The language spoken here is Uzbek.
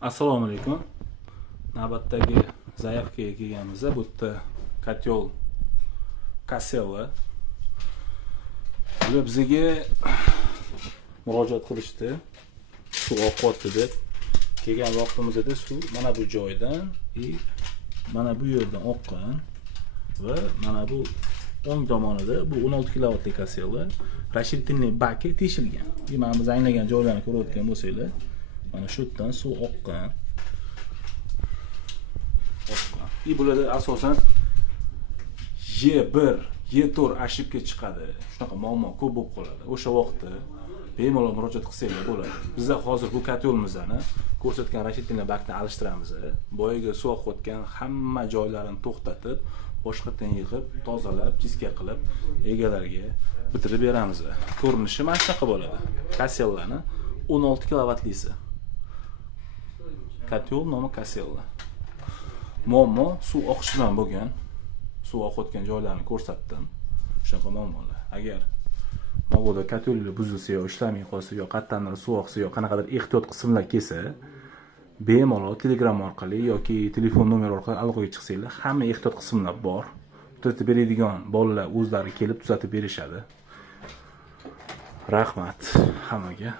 Assalomu alaykum. Navbatdagi zaявkaga kelganmiz. Bu yerda kotyol Casella. Bular bizga murojaat qilishdi. Suv oqyapti deb. Kelgan vaqtimizda suv mana bu joydan, mana bu yerdan oqqan va mana bu o'ng tomonida bu 16 kilovatlik Casella расширительный baki teshilgan. Mana biz anglagan joylarni ko'rayotgan bo'lsanglar, mana shu yerdan suv oqqan. Bularda asosan J1, J4 ошибка chiqadi. Shunaqa muammo ko'p bo'lib qoladi. O'sha vaqtda bemalol murojaat qilsanglar bo'ladi. Bizda hozir bu kotyolimizni ko'rsatgan расширительный bakni alishtiramiz. Boyaga suv oqayotgan hamma joylarini to'xtatib, boshqatdan yig'ib, tozalab, chiska qilib egalariga bitirib beramiz. Ko'rinishi mana shunaqa bo'ladi. Casellani 16 kilovatlisi. Kotyol nomi Casella. Muammo suv oqishi bilan bo'lgan. Suv oqayotgan joylarni ko'rsatdim. Shunaqa muammolar. Agar mabodo kotyollar buzilsa yo ishlamay qolsa yo qattanlar suv oqsa yo qanaqadir ehtiyot qismlar kelsa, bemalol Telegram orqali yoki telefon nomeri orqali aloqaga chiqsanglar, hamma ehtiyot qismlar bor. Tuzatib beradigan bolalar o'zlari kelib tuzatib berishadi. Rahmat hammaga.